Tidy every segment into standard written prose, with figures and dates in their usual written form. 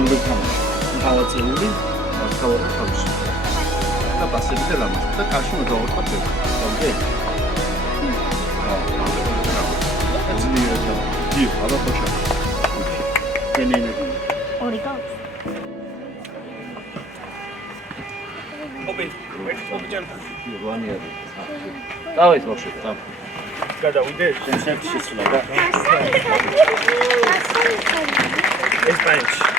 მეორე თამაში. თავაწეული, თავი თავში. და პასები და ლამაზი და კარში მოგავარდა ფეხი. ოკეი. დი, აბა ხოშა. დენენე. ორი გაქვს. ოპე, ჯან. ვანია. დავით ბავშვი, წამ. გადავიდე, შენ შეცვლა და. ესპანეთში.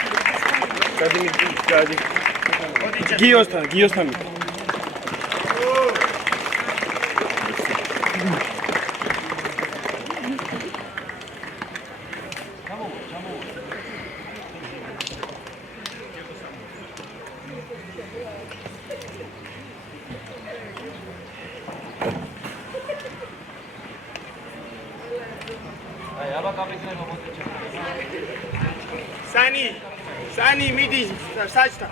გადი. გიოსთან. Sani, midi, sajta.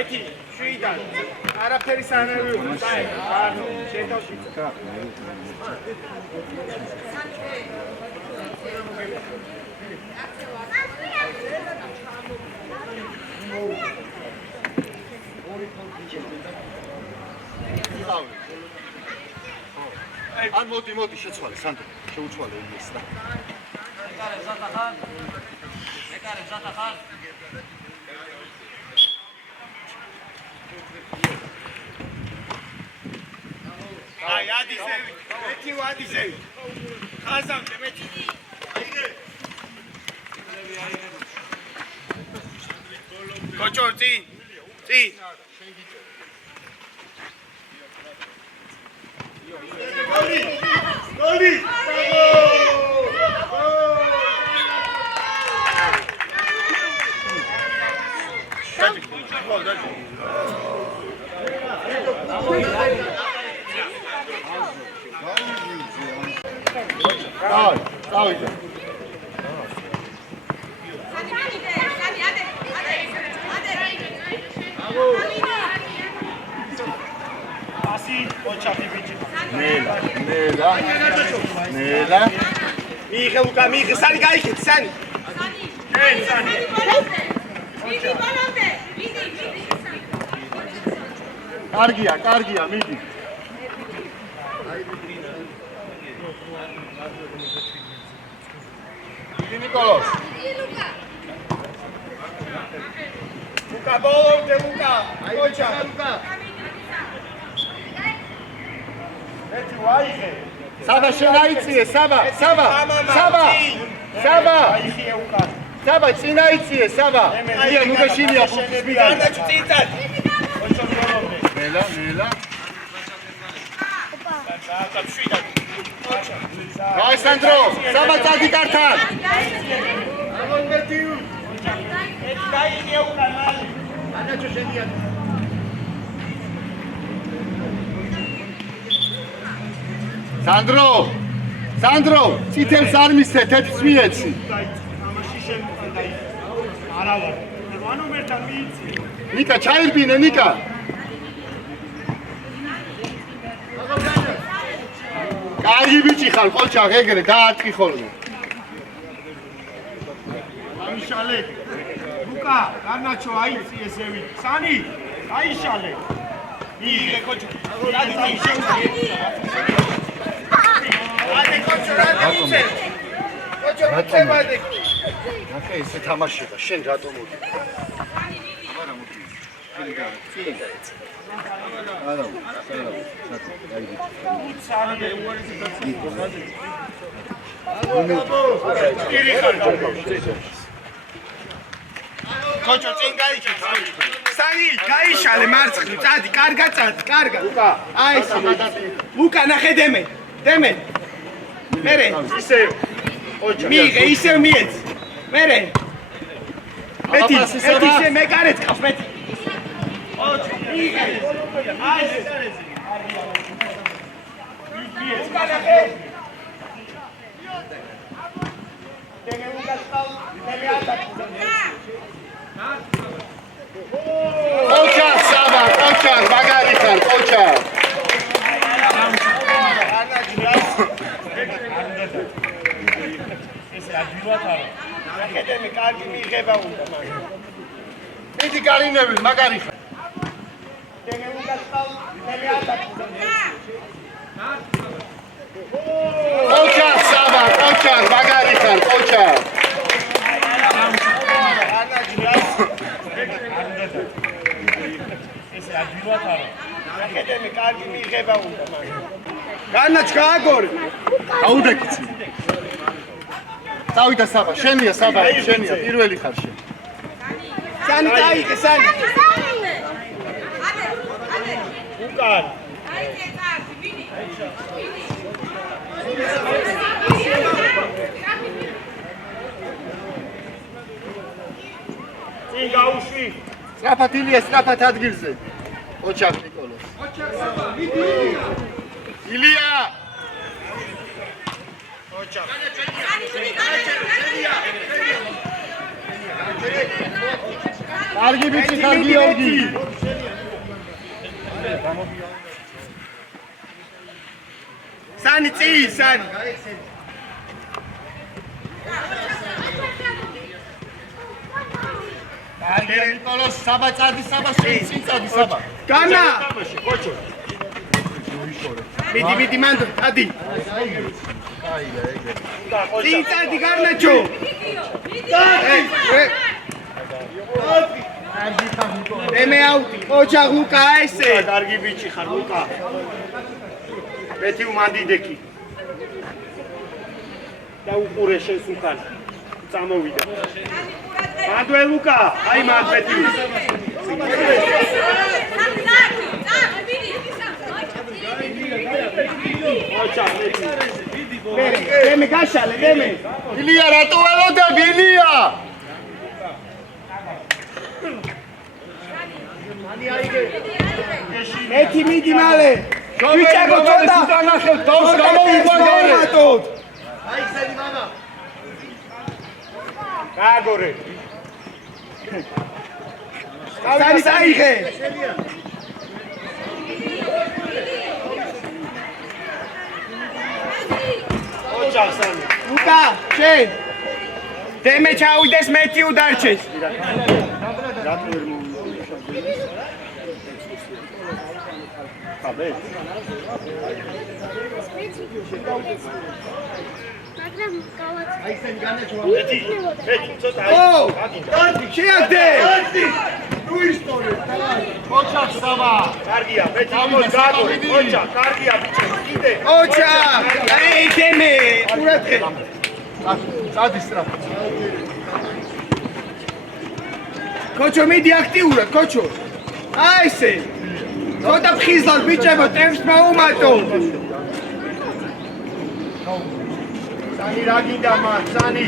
Eki, şuidan. Araperi sanırıyor. Pardon, şeytan şuidan. ან მოდი შეცვალე სანდრო შეუცვალე ის და ეკარე ზატახარ აი ადისევი ეთი ვადისევი ხაზამდე მეტი კოჭო წი Goli! Nela. Mire, Luca, mire, Sani, gaikit, Sani. Sani. Midi, bolonde. Midi. Kargia, midi. Midi, Nikolos. Luca, bolonde, Luca. Ocha, Luca. Eti, uaike. Saba შენაიციე, Saba. Saba, შენაიციე, Saba. Ია მოგაშილია ფუტის მიდალი. ნელა. Vai Sandro, Saba წადი კართან. Sandro, ცითელს არ მისცე, თეთრს მიეცი. ნიკა, ჩაირბინე, ნიკა. კარგი ბიჭი ხარ, ყოჩა, ეგრე დაატყი ხოლმე. აიშალე. ლუკა, განაჩო აიცი ესევი. სანი, აიშალე. იღე ყოჩა. რატომ ისე თამაშება შენ რატომ მოდი არა მოდი კოჩო წინ გაიქეთ სანი გაიშალე მარცხნივ წადი კარგა ლუკა აი ეს ლუკა ნახე დემე მერე ისე მიღე ისე მიეც მერე მეტი ისე მე გარეთ ყავს მეტი მიღე აი ეს ლუკა ნახე Koçak Saba, koçak, magari xar, koçak. Idi გარინები, მაგარი ხარ. Koçak Saba, koçak, magari xar, koçak. განაჩქა აგორ. აუდაკიცი. წავიდა საბა, შენია საბა, შენია, პირველი ხარ შენ. სანი დაიგე, სანი. უკან. წინ გაუშვი. სწრაფად ილია, სწრაფად ადგილზე. ოჩახ ნიკოლოს. ოჩახ საბა, მიდი. ილია. ოჩახ. კარგი ბიჭი ხარ გიორგი. სანი წი, სანი. კარგი ნიკოლოს საბა წადი საბა წინ წადი საბა. განა. კოჩო. მიდი მანდ, ადი. აია ეგე. წინ წადი გარნაჩო. ემე აუტი, ოჩახ ლუკა ესე. კარგი ბიჭი ხარ ლუკა. მეთი უმანდიდეკი. და უყურე შენს უკან. წამოვიდა. მანდვე ლუკა, აი მანდ მეთი. ემე გაშალე, ემე. ილია რატო ველოდები ილია? მეთი მიდი მალე. ვიჭებო წოდა. დანახევ დავს გამოვიდა გარე. აი ხელი მამა. გააგორე. სანი დაიღე. ოჩახ სანი. ლუკა, შენ. დემე ჩაუდეს მეთი უდარჩეს. რატო ვერ აბე მაგრამ გავაც აი სენ განეჩვა მეტი ცოტა ო, აი შეაგდე. ნუ ისტორია ოჩახ საბა კარგია მეტი გაგორე ოჩახ კარგია ბიჭო კიდე ოჩახ, აი დემე, ყურადღე. წადი სწრაფად კოჩო მიდი აქტიურად, კოჩო. აი ესე. ცოტა ფხიზლად ბიჭებო, ტემპს მოუმატო. სანი რა გინდა მან სანი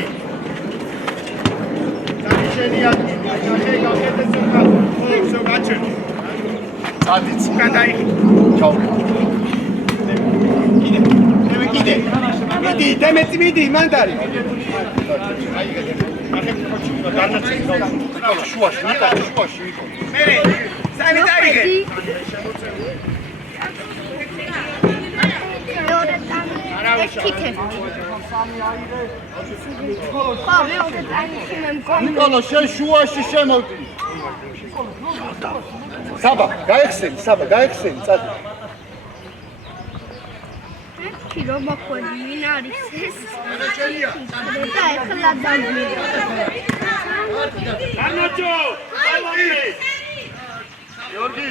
სანი შენი ადგილი აი გაკეთე სულ სულ გაჩერ წადიც გადაიღე. ჩაუ კიდე. მიდი, დემეც მიდი, მანდარი. შუაში შუაში მერე, სანი დაიღე. ეკითხე. ხო, მეორე ტაიმში მე მგონი. ნიკოლო შენ შუაში შემოდი საბა გაიხსენი საბა გაიხსენი წადი კი რომ მოყვები, ვინ არის ეს? და ეხლა დაგვირა. განაჩო გიორგი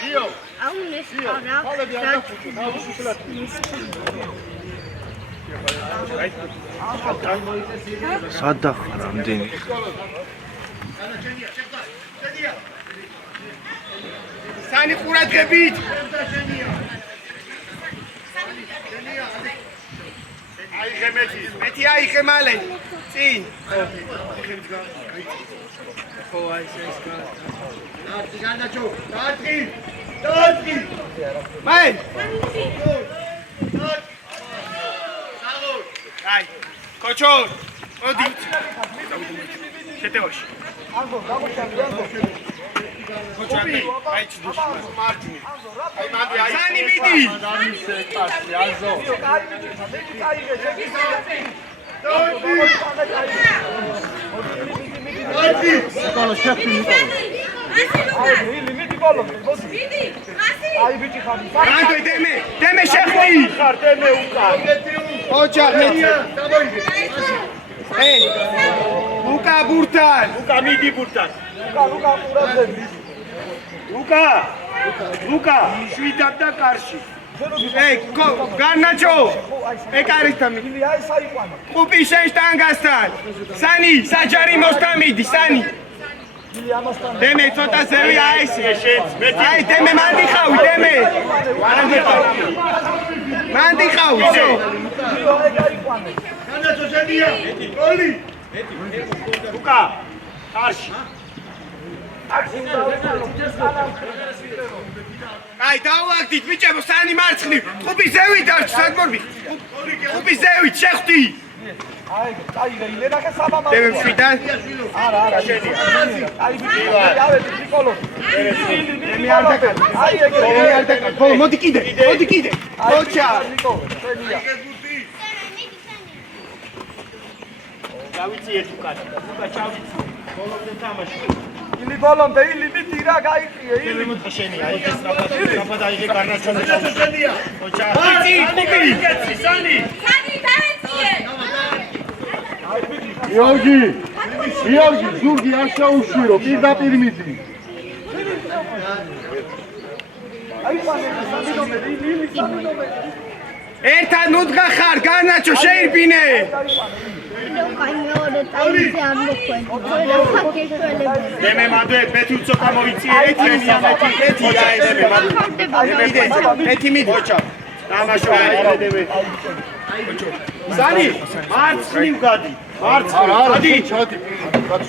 გიო აუნეს არა. ხალები არ დაფუჭო დაუშიშლად სადახა რამდენი სანი ყურადღებით. აიღე მეტი მეთი აიღე მალე. წინ. ხო, აი ეს დარტი განაჩო დარტი მაი. აი, კოჩო. მოდი. შეტევაში. ხოჭანი, აი ჩდიშ. სანი მიდი. ნიკოლო შეხვი ნიკოლო რანდო დემე შეხვი. ოჯახ მეც. ეი. ლუკა ბურთან. ლუკა მიდი ბურთან. ლუკა შვიდად და კარში. ეი გარნაჩო ეკარისთან ყუპი შენ შტანგასთან სანი საჯარი მოსტამიდი სანი დემე ცოტა ზევი აისი აი დემე მანდიხავი დემე მანდიხავი შო განაჩო შენია გოლი ლუკა კარში აი დავაგდით ბიჭებო სანი მარცხნივ ყუპი ზევით არჩ სადმორბი ყუპი ზევით შეხვდი აი ილენახე საბაბა დემე მშვიდად არა შენია აი ბიჭი ავედი ნიკოლო დემე არ დაკარგ აი ეგრე დემე არ დაკარგ ხო მოდი კიდე ოჩა ნიკოლო შენია დავიცი ერთ უკან უკა ჩავიცი ბოლომდე თამაში ილი ბოლომდე ილი მიდი რა გაიყიე ილი მოდი შენია აი ეს რაფა დაიღე გარნაჩოზე შენია ოჩა ვიცი ყუპი სანი დაეციე გიორგი ზურგი არ შეუშირო პირდაპირ მიდი ერთად ნუდგა ხარ გარნაჩო შეირბინე დემე მანდე პეთი უცოტა მოიწიე ეთენია პეთი პეთი მიდი ოჩა დამაშო აი დემე სანი მარცხნივ გადი მარცხნივ ჩადი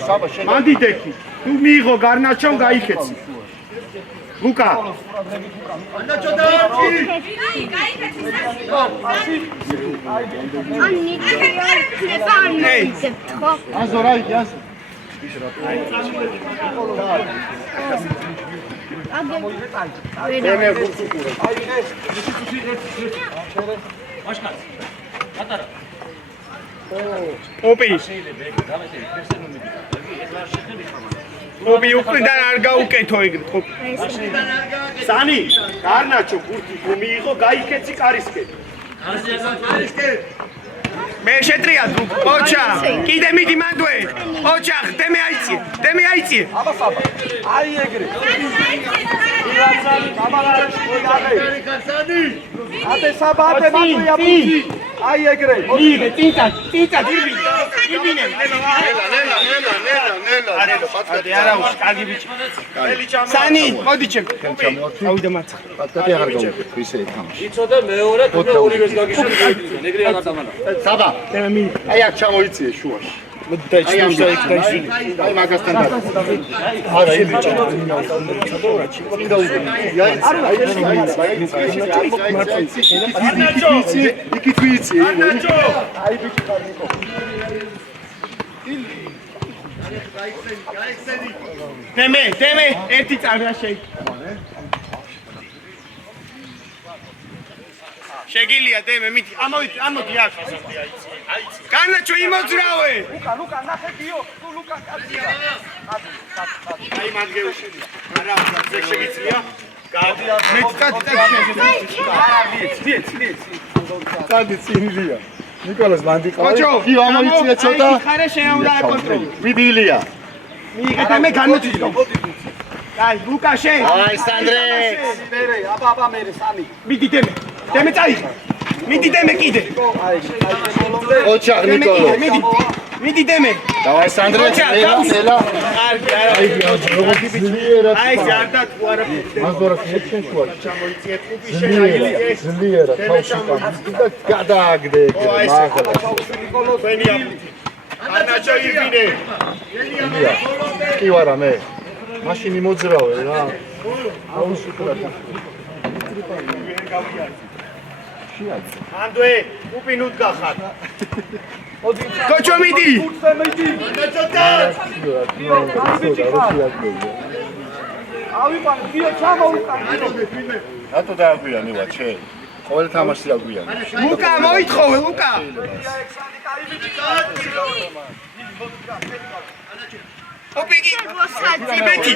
საბა შენ მანდი დექი თუ მიიღო გარნაჩომ გაიქეცი ლუკა განაჩო დაარჩი აზო რა იგი აზო დემე გუცუკურა ოპი უკრიდან არ გაუკეთო ეგრე სანი გარნაჩო გურთი თუ მიიღო გაიქეცი კარისკენ მე შეტრია ოჩა კიდე მიდი მანდვე ოჩა დემე აიწიე აი ეგრე აბე საბა აბე მანდვე აბუჯი აი ეგრე მიიღე ტიტა იბინე ნელა არა უშ კარგი ბიჭი სანი მოდი ჩემ ავიდა მაცხ პატკატი აღარ გავუკეთე ისე თამაში იცოდა მეორე თუმცა ორივეს გაგიშენ ეგრე აღარ დამანა საბა აი აქ ჩამოიწიე შუაში აი მაგასთან და არა იმ ბიჭი მინდა იქით ვიცი აი ბიჭი კარნიკო დემე ერთი წარვა შეგილია დემე მიდი ამოდი აქ განაჩო იმოძრავე ლუკა ნახე გიო თუ ლუკა კაცია აი მან გეუშენია არა ზეგ შეგიძლია მეც კაცი წადი წინილია ნიკოლას მანდიყავი კი ამოიწია ცოტა ხარე შენ უნდა აკონტროლო მიდი ილია მიიღე დემე განოწიო აი ლუკა შენ აი სანდრექს მერე აბა მერე სამი მიდი დემე წაიღე მიდი დემე კიდე ოჩა ნიკოლო მიდი დემე დავაი სანდრექს ელა აი როგორი ბიჭია აი ზარდა თუ არა მაზორა შეჩენ შუა ჩამოიწიე ყუპი შენ აილიე ზლიერა თავში და გადააგდე მაგალითად ნიკოლო ვენია ანაჩო იბინე კი ვარა მე მაშინ იმოძრავე რა აუშუქრა ანდვე უპინ უდგახარ კოჩო მიდი რატო დააგვიანი ვაჩე ყოველ თამაშს დააგვიანი ლუკა მოითხოვე ლუკა ოპიგი ბეთი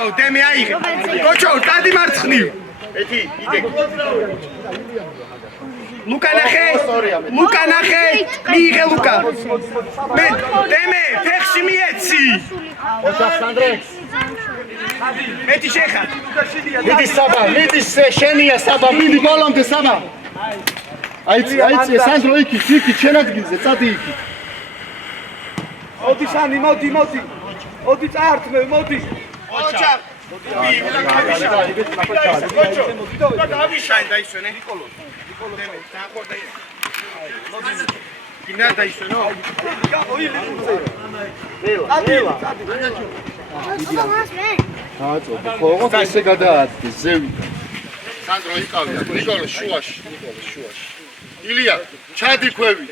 ო დემი აიღე კოჩო დადი მარცხნივ ეთი იდე ლუკა ნახე მიიღე ლუკა მე დემე ფეხში მიეცი ოჩახ სანდრე მეტი შეხა მიდი საბა მიდი შენია საბა მიდი ბოლომდე საბა აიცი სანდრო იქი შენ ადგილზე წადი იქი მოდი სანი მოდი წაართმე მოდი ოჩა დავიშაინ დაისვენე ნიკოლო დემე დაახორდა კინა დაისვენო ველა აწო ხო ესე გადაადგე ზევი სანდრო იყავია ნიკოლო შუაში ილია ჩადი ქვევი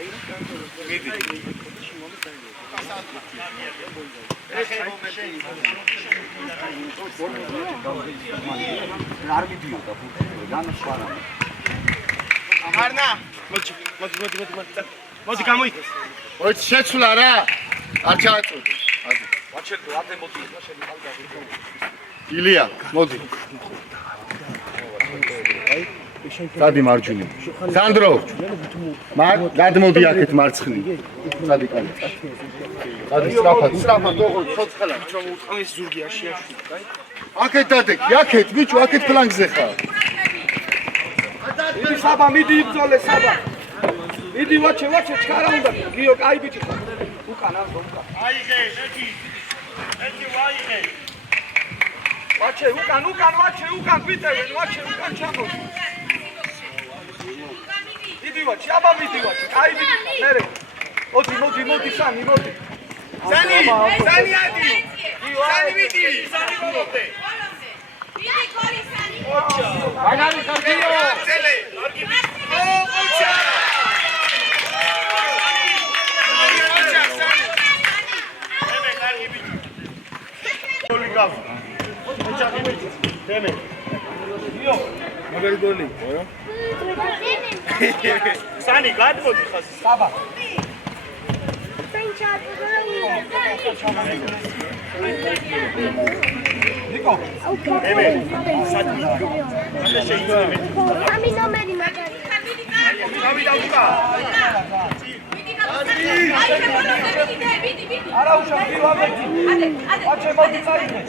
მიდი არნა მოდი გამოიწეს ოიც შეცვლა რა არ ჩააწოდე ილია მოდი დადი მარჯვნივ სანდრო გადმოდი აქეთ მარცხნივ დადი კანი დადი სრაფად ოღონდ ცოცხლა რომ უწყვის ზურგიაში აშუქა აქეთ დადეკი აქეთ ბიჭო აქეთ ფლანგზე ხარ მიდი საბა მიდი იბრძოლე საბა მიდი ვაჩე ჩქარა უნდა გიო კაი ბიჭი ხარ უკან უკან აიღე ერთი ვაიღე ვაჩე უკან ვიტევენ ვაჩე უკან ჩამოდი მიდი ვაჩე აბა მიდი ვაჩე კაი ბიჭი ხარ მერე მოდი სანი მოდი სანი ადი სანი მიდი სანი მომდე მიდი ქორი სანი მაგარი ხარდიო წელე ო ოჩა მაგარი გოლი სანი გადმოდი ხას საბა ნიკო ემე სამი ნომერი მაგარი სამი დაუკა არა უშავ ვაბეთი აჩე მოდი წაიღე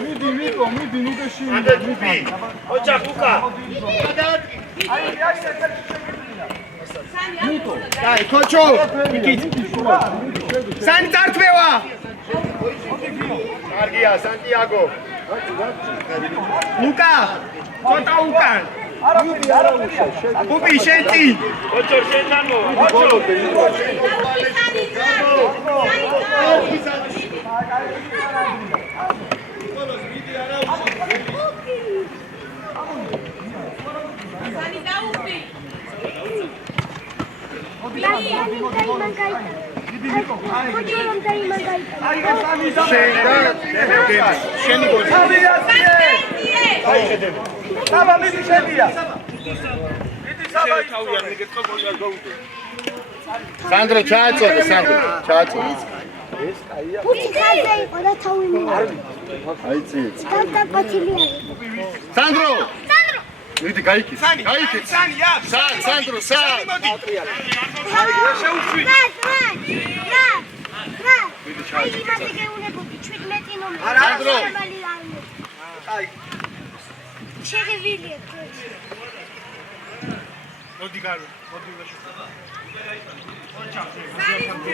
მიდი ნიკო მიდი ნუგეში მიდი ოჩახ უკა აი კოჩო სანი წართმევა კარგია სანტიაგო ლუკა ცოტა უკან ბუბი შენ წინ კოჩო შენ დამო სანდრო ჩააწოდე უჩი ხალხი იყო და თავი მიიღო აიცი გადაკვეთილია სანდრო მიდი გაიქით სანი სანდრო მოდი შეუშვი აი იმაზე გეუნებოდი 17 ნომერი სანდრო აი შეგევილია მოდი გარო მოდი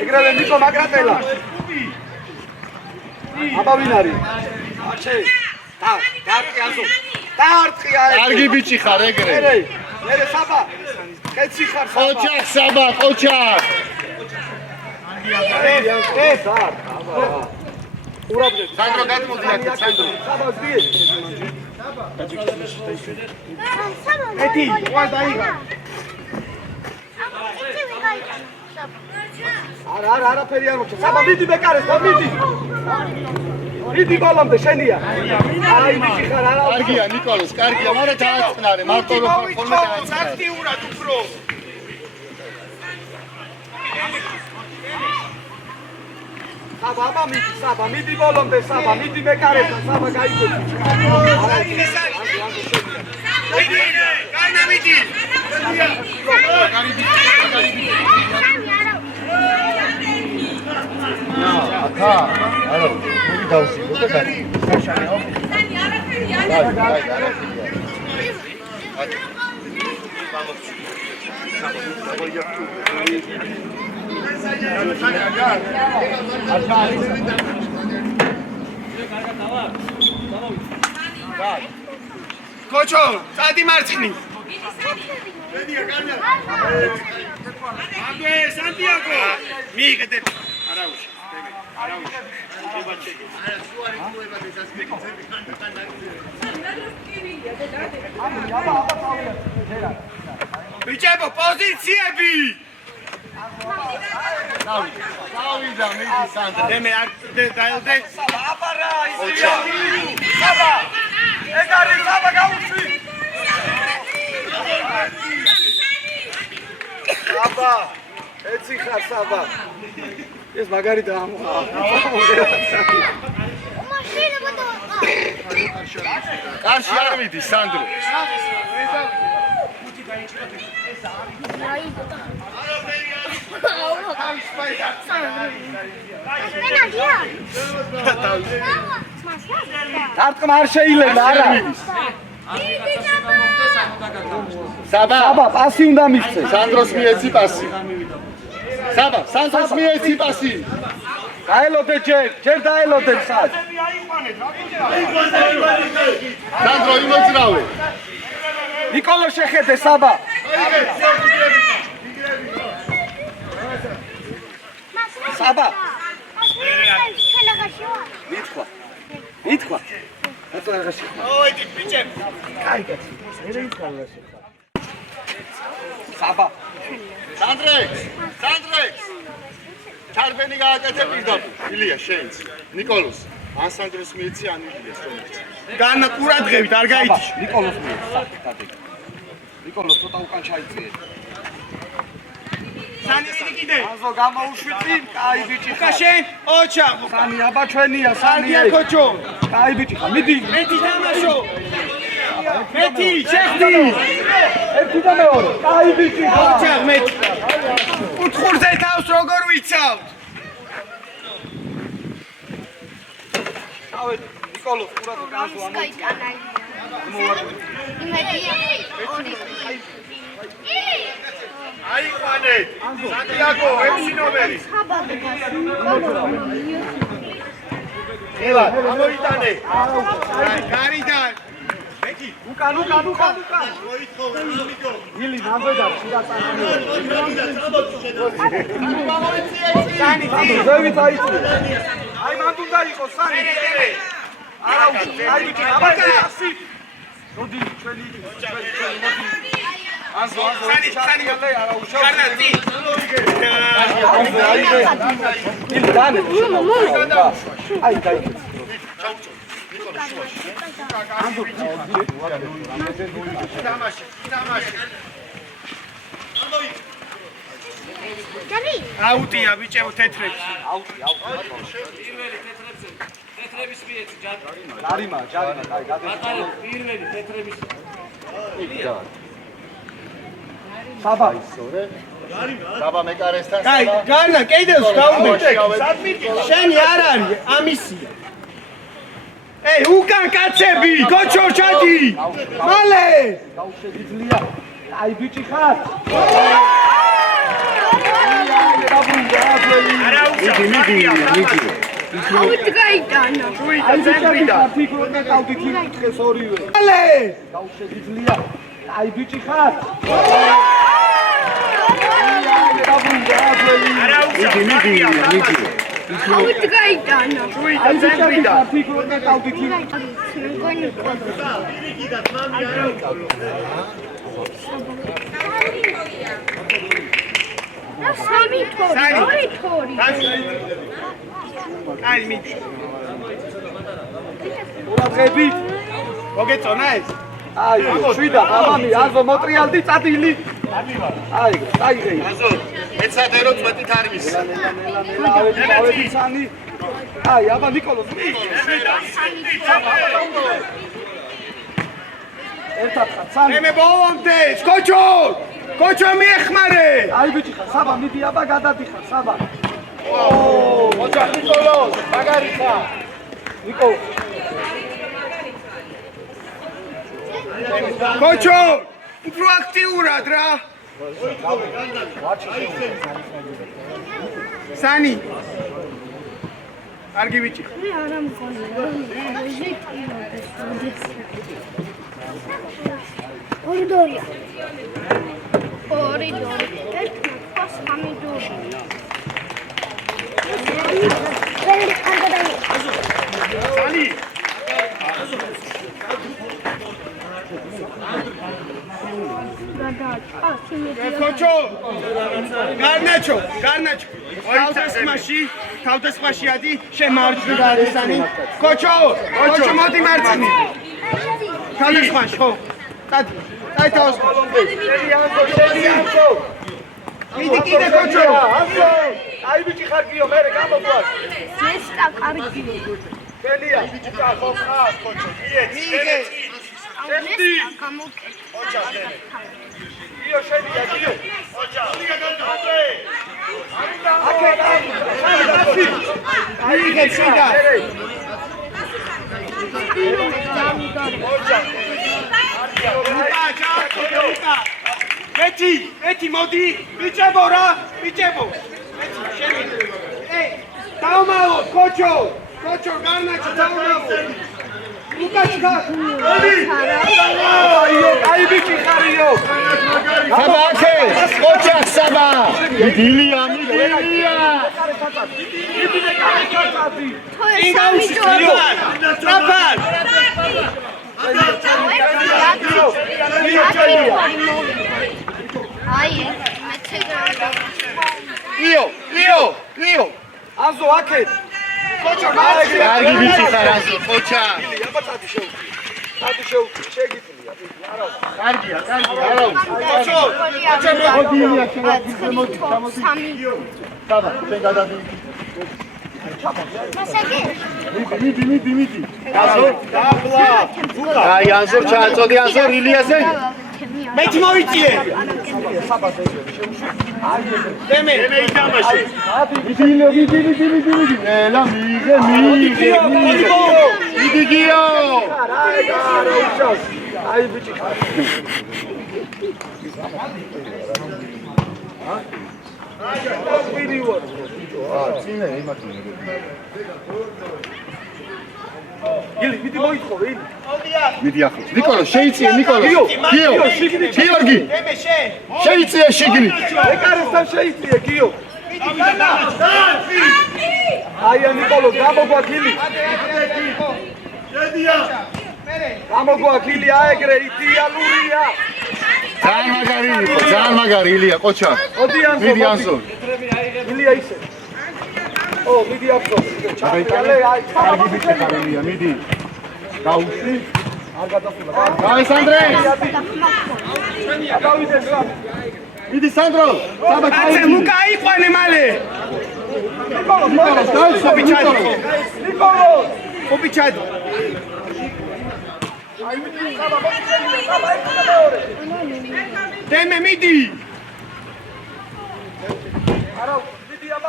ეგრევე ნიკო მაგრატელა აბა ვინ არის აჩე დაარტყიაზო დაარტყია კარგი ბიჭი ხარ ეგრე მერე საბა კეცი ხარ ოჩახ საბა ოჩახ ეს არ სანდრო გადმოდიახეთ სანდრო ეთი ყვა დაიღო არა არაფერი არ მოხდა საბა მიდი ბეკარეს და მიდი ბოლომდე შენია აი მიში ხარ არა კარგია ნიკოლოს კარგია მაგრამ დააწყნარე მარტო რომ ხოლმე დააწყნარე აქტიურად უფრო საბა მიდი ბოლომდე საბა მიდი ბეკარეს და საბა გაიგო გაინა მიდი აკა არო მოდი დავსიგო და გაი კოჩო წადი მარცხნი აგვე სანტიაგო მიიღეთ არაუში ბიჭებო პოზიციები დავიდა მიდი სანდრო დემე არ დაელდე აპარა ისია საბა ეგ არის საბა გაუშვი საბა ეცი ხარ საბა ეს მაგარი დაამოა კარში არ მიდი სანდრო დარტყმა არ შეიძლება არა საბა პასი უნდა მისცეს სანდროს მიეცი პასი საბა სანდროს მიეცი პასი დაელოდე ჯერ დაელოდე ხარ სანდრო იმოძრავე ნიკოლო შეხედე საბა საბა მითქვა აწაღაში ოიდი ბიჭები კაი კაცი ერე იცალაში საბა სანდრე ჩარბენი გააკეთე პირდაპირ ილია შენც ნიკოლოს ან სანდროს მიეცი ან ილიას თომერც განა ყურადღებით არ გაიჩი ნიკოლოს მიეცი ნიკოლოს ცოტა უკან ჩაიწიე სანი კიდე აზო გამოუშვი კაი ბიჭი ხა შენ ოჩა სანი აბა ჩვენია სანდია კოჩო კაი ბიჭი ხა მიდი მეტი თამაშო მეტი შეხდი ერთი და მეორე კაი ბიჭი ოჩა მეტი უთხურზე თავს როგორ ვიცავთ ავე ნიკოლოს ყურადღება გასულ აიყვანე სანტიაგო 6 ნომერი ელა ამოიტანე გარიდან მეტი უკან ილი ნამდვილად შიდა სანი ზევით აიწი აი მანდ უნდა იყოს სანი არა აი ბიჭი აბა ასი მოდი ჩვენი აზო სანი არა უშავ კარნაცი ილი დანე აი დაიქეთ აუტია ბიჭებო თეთრებს პირველი თეთრების მიეცი ჯარიმა კაი გატარე პირველი თეთრების საბა საბა მეკარესთან კაი გარნა კიდევს გავუდე შენი არ არის ამისია ეი უკან კაცები კოჩო ჩადი მალე გაუშეძლია აი ბიჭი ხარ მიდი აუთ გაიტანა აი ბიჭი ფიქრობ და გავდით ხეს ორივე მალე გაუშეძლია აი ბიჭი ხარ ავით გაიტანა. აი ცენტრიდან ფიქრობ მეტავდით სამი თორი, ორი თორი. აი მიდი. ყურადღებით მოგეწონა ეს აი შვიდა ამამი აზო მოტრიალდი წადი აი აიღე აზო ეცადერო წვეთით არ მის ავედი სანი აი აბა ნიკოლოს ერთად სანი მე ბოლომდე კოჩო მიეხმარე აი ბიჭი ხა საბა მიდი აბა გადადიხარ საბა ო მოჭა ნიკოლოს მაგარი ხა ნიკოლო კოჩო უფრო აქტიურად რა სანი კარგი ბიჭი მე არ ამგონი ორი დორი ერთი ხო სამი დორი სანი კოჩო გარნაჩო თავდასხმაში ადი შემარჯვდა არისანი კოჩო მოდი მარცხნი თავდასხმაში ხო აი თავდასხმაში მიდი კიდე კოჩო აი ბიჭი ხარგიო მე გამოგვარ ზესტა კარგია ხელია ბიჭი ხო ხას კოჩო მიიგე ზესტა გამოკეთე იო შედია იო ოჯა მიიგე შიდა მეტი მოდი ბიჭებო რა ბიჭებო დავმალო კოჩო გარნაჩო დავმალო უკაჩქა აი ბიჭი ხარიო საბა ახე ოჩა საბა მიდილია ინგაუში ტრაპარ აი მეცეგრა იო აზო აქეთ კოჩო კარგი ბიჭი ხარ აზო ოჩა აბა წადი შეუ შეგიძლია კარგია არა კოჩო მოდილია შემოდი სამი საბა შენ გადადი მიდი აზო აი აზო ჩააწოდი აზო ილიაზე მეც მოვიწიე დემე ითამაშე მიდი ელა მიდი გიო აი ბიჭი წინა იმაკინე ილი მიდი მოითხოვე ილი მიდი ახლა ნიკოლო შეიწიე ნიკოლო გიორგი დემე შენ შეიწიე შიგნით ეკარესთან შეიწიე გიო აი ნიკოლო გამოგვაქილი გამოგვაქილი აეგრე იდეალურია ძალიან მაგარი ილია ყოჩა მიდი ანსო ილია ისე ო მიდი აფსო ჩაიალე აი კარგი ბიჭი ხარ ილია მიდი გაუშვი არ გადასულა აი სანდრე გავიდე გრა მიდი სანდრო საბა აცე მუკა იყვანე მალე ნიკოლო ოპიჩად დემე მიდი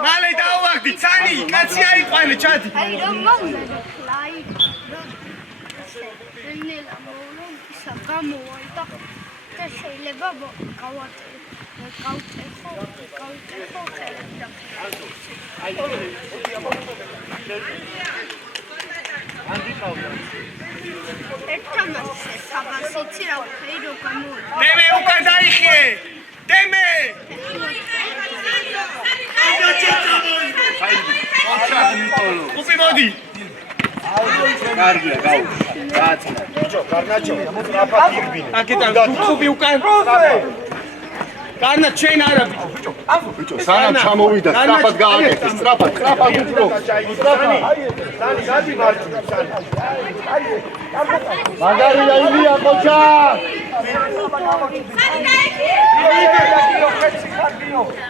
მალე დავაგდი ცანი კაცი აიყვანე ჩადი აი რომ მომნაკლაი ნელა მოვლო ისა გამოვა და შეიძლება გავუტეხო ხელებდა ერთამასე საბასიცი რა ვქეი რო გამოვა დემე უკან დაიხიე დემე ოჩა მოდი. კარგია, გაუჩი. გარნაჩო, აფა გირბინე. აკეთა ხუბი უკან. გარნა ჩვენ არა ბიჭო. ბიჭო, სანამ ჩამოვიდა, სწრაფად გააკეთე, სწრაფად უფრო. სანი, გადი მარჯვნივ, სანი. მაგარია ილია ყოჩა.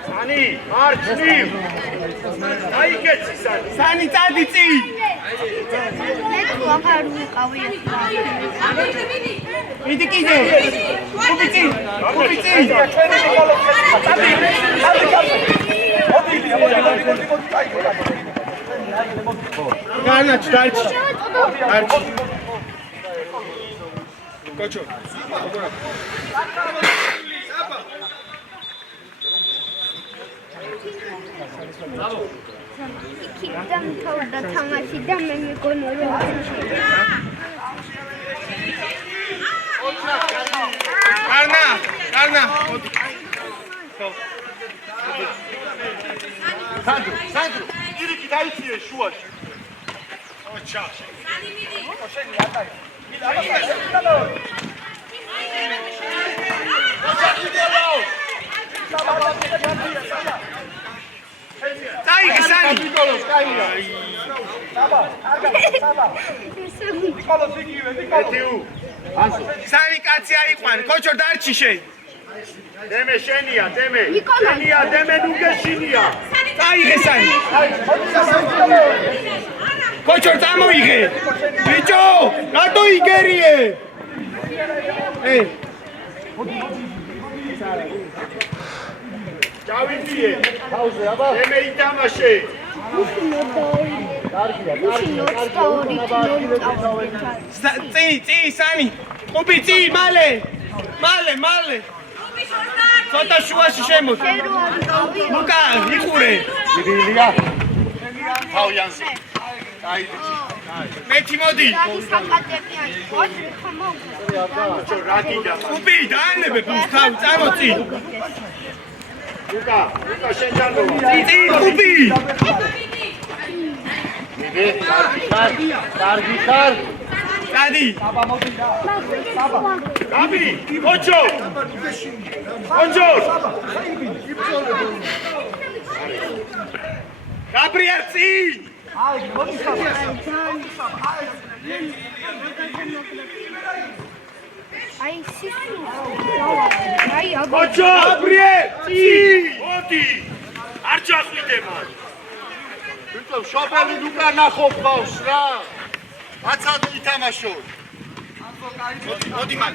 სანი, მარჯვნივ. აიგეცი სანი. სანი წადი წი. ნეტო აღარ ვიყავი ეს. მიდი კიდე. ხუბი წი. ხუბი წი. Garna çtarçı. Koço. იქიდან თავდა თამაში და მე მეგონა რომ Garna, Garna. სანდრო, ირიკი დაიციე შუაში. ოჩა. სანი მიდი. შენი ატაი. დაიგე სანი. ნიკოლოს, კაია. საბა, საბა. ნიკოლოს იგივე, ნიკოლოს. სანი კაცი აიყვან, კოჩო დარჩი შენ. დემე შენია, დემე. ნიკოლოს. შენია, დემე ნუგეშინია. დაიგე სანი. კოჩო წამოიღე. ბიჭო, რატო იგერიე? ჩავიდიე. თავზე, აბა. დემე ითამაშე. წი, სანი. ხუბი წი, მალე. მალე. ცოტა შუაში შემოდი. ლუკა, იყურე. ილია. თავიანზე. აი, მეჩი მოდი. რა გინდა? ხუბი, დაანებე ბუს თავ, წამოწი. ლუკა, შენ ჯანო. წი, ხუბი. მიდი, კარგი ხარ. დადი. გაბი, ოჩო. ოჩო. გაბრიაცი. აი სისუ. აი აბა. ოჩო, გაბრიაცი. მოდი. არ ჩახვიდე მან. ბიჭო, შოპელი უკან ნახობ ბავს რა. აცად ითამაშო. მოდი მან.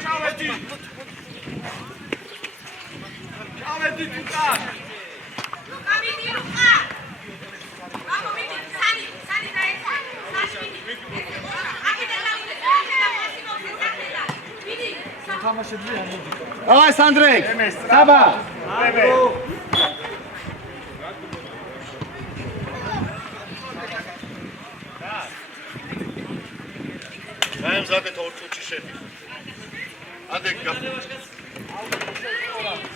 ჩავედი თუკა. ლუკა მიდი ლუკა. მამო მიდი სანი დაეცა. სანი მიდი. აკეთე დავიდე. მიდი. დავაი სანდრე. საბა. დაემზადეთ ორ წუთში შედი. ადეკ გახდა.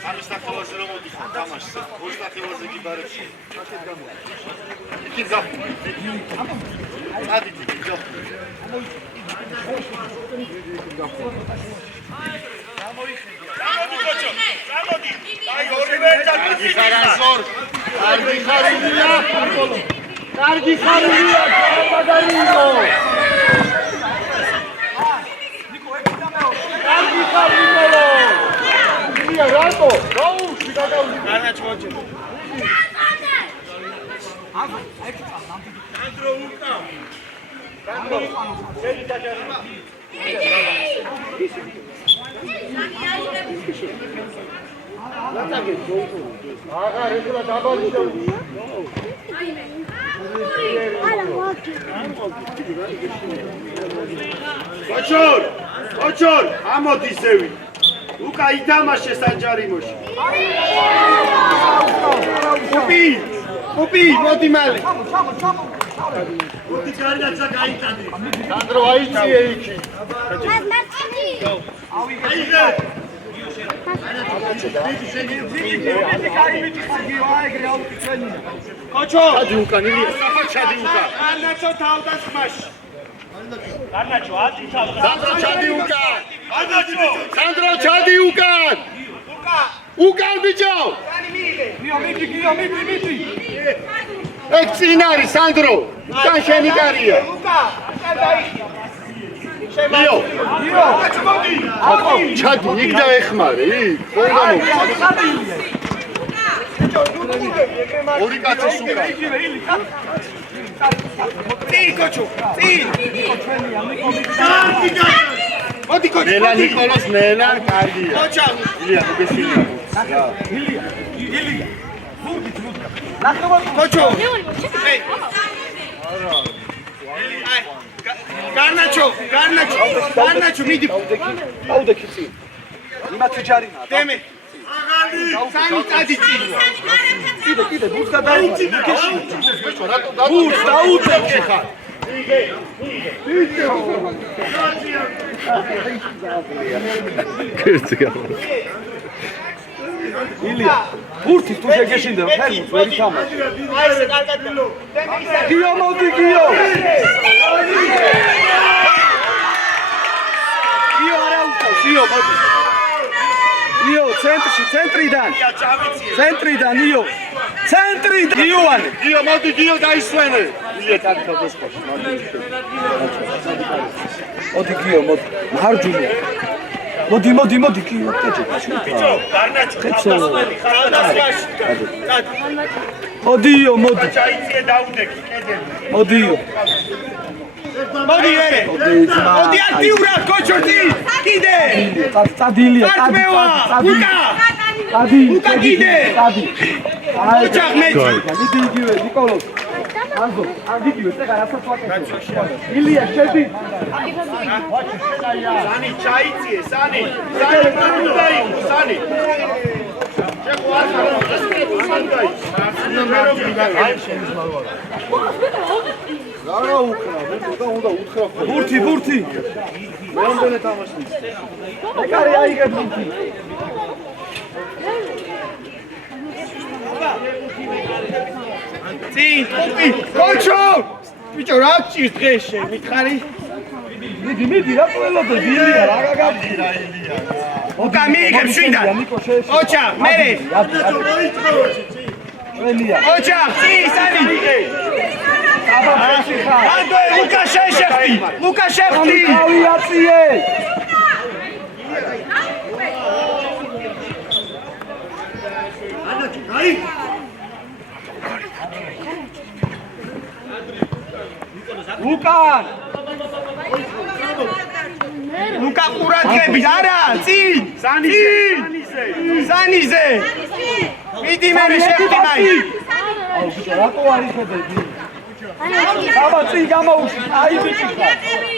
ამის სახელზე რომ მოდის თამაშზე. ორი სახელზე გიბარებს. აკეთ გამო. იქით გახდა. ადიკი გახდა. გამოდი კოჩო. გამოდი. აი ორივე კარგი ხარაზორ. კარგი ხარულია. კარგი ხარულია. მაგარიო. კარგი ხარულია. ილია რატო? გაუში გადავდი. გარნაჩ მოჭე. ანდრო უკა. ანდრო. შედი დაჭერა. აღარ ეხლა დაბალი შეუძლია. ოჩორ, ამოდი ზევი. უკა ითამაშე საჯარიმოში. ხუბი, მოდი მალე. უთი გარდაცა გაიტანე. სანდრო აიციე იქი. მარტინი. აიღე. კოჩო ჩადი უკან ილია საფა ჩადი უკან გარნაჩო თავდასხმაში გარნაჩო ათი სანდრო ჩადი უკან გარნაჩო სანდრო ჩადი უკან უკან ბიჭო ეგ წინ არის სანდრო უკან შენი კარია ლიო ჩადი იქ და ეხმარე იქ ხო ორი კაცის უკან წინ კოჩო წინ მოდი კოჩო ნელა ნიკოლოს ნელა კარგია კოჩა ილია მოგესილია კოჩო გარნაჩო მიდი აუდექი წინ იმათი ჯარინა დემე სანი წადი წინ კიდე ბურს გადაიწი მიქეში ბურს დაუწევ ხარ ილია ბურთი თუ შეგეშინდა ფერმს ვერ ითამაშე აი ეს კარგად დემე გიო მოდი გიო გიო არა უკავს გიო მოდი გიო ცენტრში ცენტრიდან გიო ცენტრიდან გიოანე გიო მოდი გიო დაისვენე ილია კარგად დასწრებს მოდი გიო მოდი მარჯვნივ მოდი გიო ბიჭო გარნაჩო თავდასხმელი ხარდასხმაში მოდიო მოდი ჩაიწიე დაუდექი კედელი მოდიო მოდი ერე მოდი აქტიურად კოჩოთი კიდე წადილია კარტმევა უკა უკა კიდე ოჯახ მეჩი მიდი იგივე ნიკოლოს ანზო იგივე წეგა რასაც ვაკეთებ ილია შედი სანი ჩაიწიე სანი უნდა იყო სანი შეხო არ რა უკრა უნდა უთხრა ბურთი რამდენი თამაშის ეკარი აიგებ ბურთი წინ ტოპი კოჩო ბიჭო რა ჭირს დღეში მითხარი მიდი რა ყველოდე ილია რა გაგაბდი რა ილია უკა მიიგებ შვიდა ოჩა მერე ელია ოჩა წი სანი აბა ხარ ანდო ლუკა შეხტი ავიაციე უკან ლუკა ყურადღებით არა წინ სანიზე მიდი მერე შეხტი მაი აუ ბიჭო რატო არის ხედები აბა წინ გამაუში აი ბიჭი ხარ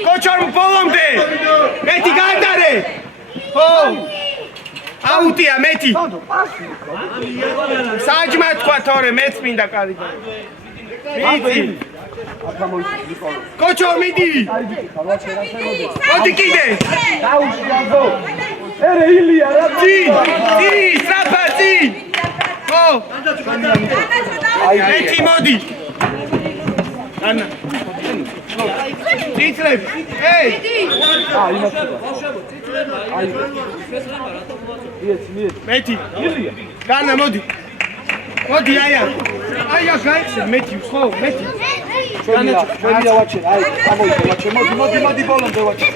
კოჩორ ბოლომდე მეტი განდარე ხო აუტია მეტი საჯმა თქვა თორე მეც მინდა კარი მიდი კოჩო მიდი მოდი კიდე დაუში აზო ერე ილია რა წინ სტრაფა წინ ხო მეტი მოდი ანა წიწლებ ეი აი მეტი განა მოდი აია გაიქცე მეტი ხო მეტი ჩვენია ვაჩე აი ამოიწე მოდი ბოლომდე ვაჩე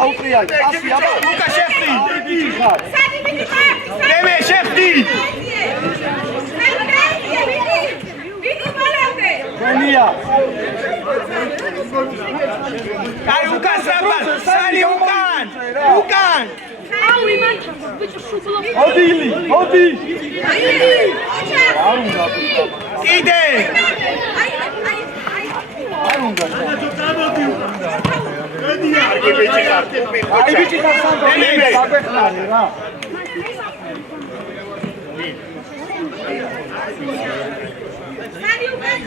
აუტრია ასი აბა ლუკა შეხტი ხარ დემე შეხტი ჩვენია აი უკა საფა სანი უკან აუ იმანჩა ბიჭო შუბლო მოდი კიდე აი ბიჭი ხარ სანდრო დაგვეხნარი რა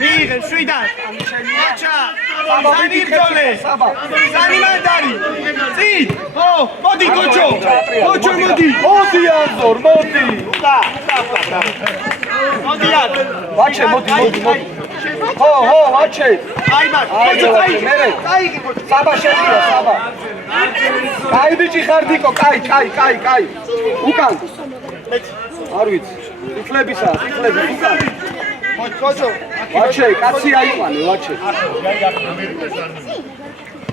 მიიღე შვიდად ოჩა სანი ბრძოლე სანი მანდარი წინ ხო მოდი კოჩო მოდი მოდი ანზორ მოდი ვაჩე მოდი ხო ვაჩე აი მაგ კოჩო წაიგი კოჩო საბა შეგვია საბა კაი ბიჭი ხარ დიკო კაი უკან არ ვიცი იფლებისა უკან კოჩო ვაჩე კაცი აიყვანე ვაჩე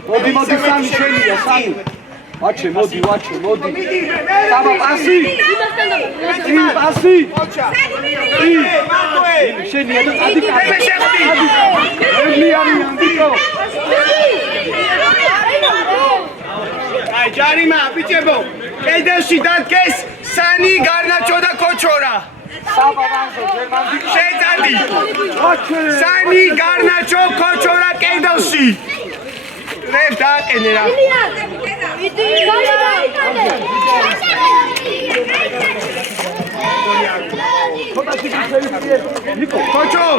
მოდი სამი შენია სამი ვაჩე მოდი საბა პასი შენია და ადი აი ჯარიმა ბიჭებო კედელში დადგეს სანი გარნაჩო და კოჩორა შეძადი სანი გარნაჩო კოჩორა კედელში რებ დააყენე რა კოჩო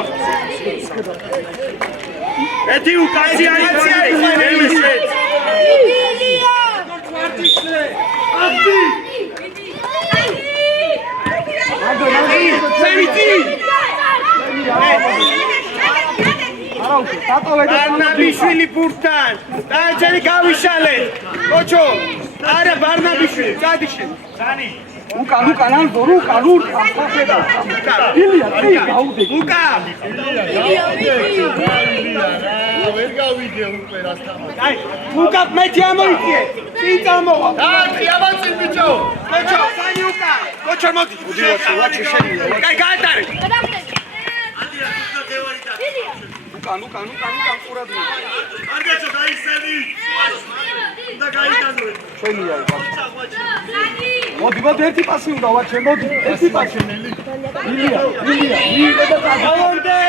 ეთი უკაცი არის ელიშე ბარნაბიშვილი ბურთან დააჭერი გავიშალე კოჩო არა ბარნაბიშვილი წადიშე სანი უკან ანზორ უკან ხედა ილია გაუდე უკან ვერ გავიდე უკვე რასთან აი უკან მეტი ამოიწიე წინ წამოვა დაი ავანცი ბიჭო კოჩო სანი უკან კოჩო მოდი ვაჩე შენია აი გაატარე უკან ყურად კარგაცო გაიხსენი და გაიგანო შენია მოდი ერთი პასი უნდა ვაჩე მოდი ერთი პასი ილია და გავონდე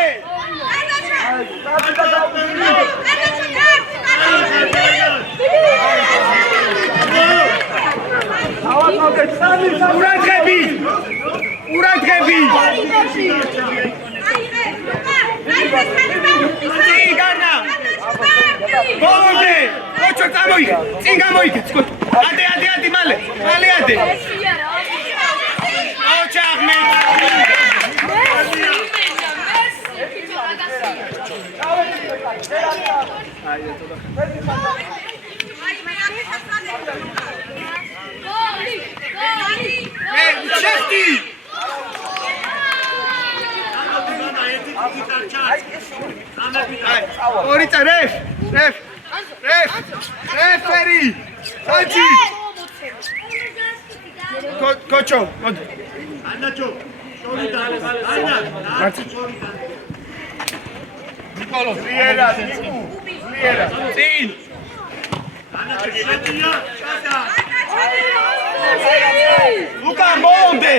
ურადღები გარნა ბოლოდე კოჩო წამოიგე წინ გამოიგე ადე მალე ადე ოჩაღმე შეხტი ორი წრეფ რეფერი საჭი კოჩო მოდი ანაჩო შორიდან აინა ნიკოლო ლიერა წინ ანაჩო შეტია ჩატა ლუკა ბონდე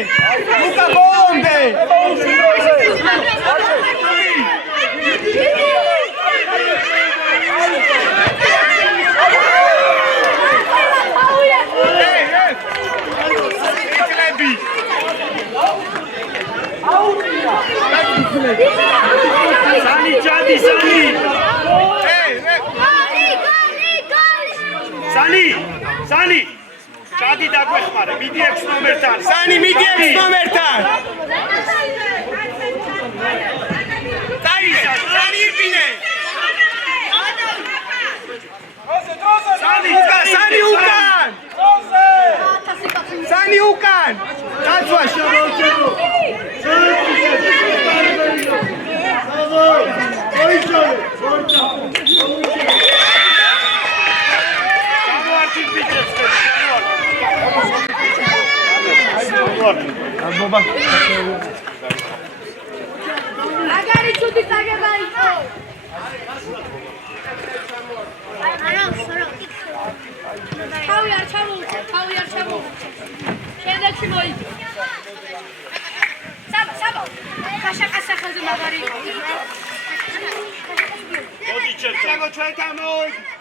Sani! Chadi daguexmare, midi X nomertan. Sani, midi X nomertan. Sani ipine. Sani ukan. Sani ukan. Tatsuash. Agari chuti sagebari. Თავი არ ჩამოვუწე. შენდაში მოიგე. საბა. ხაშაკას სახელზე მაგარი. მოდი ჩემთან. ჩვენ მოიგე.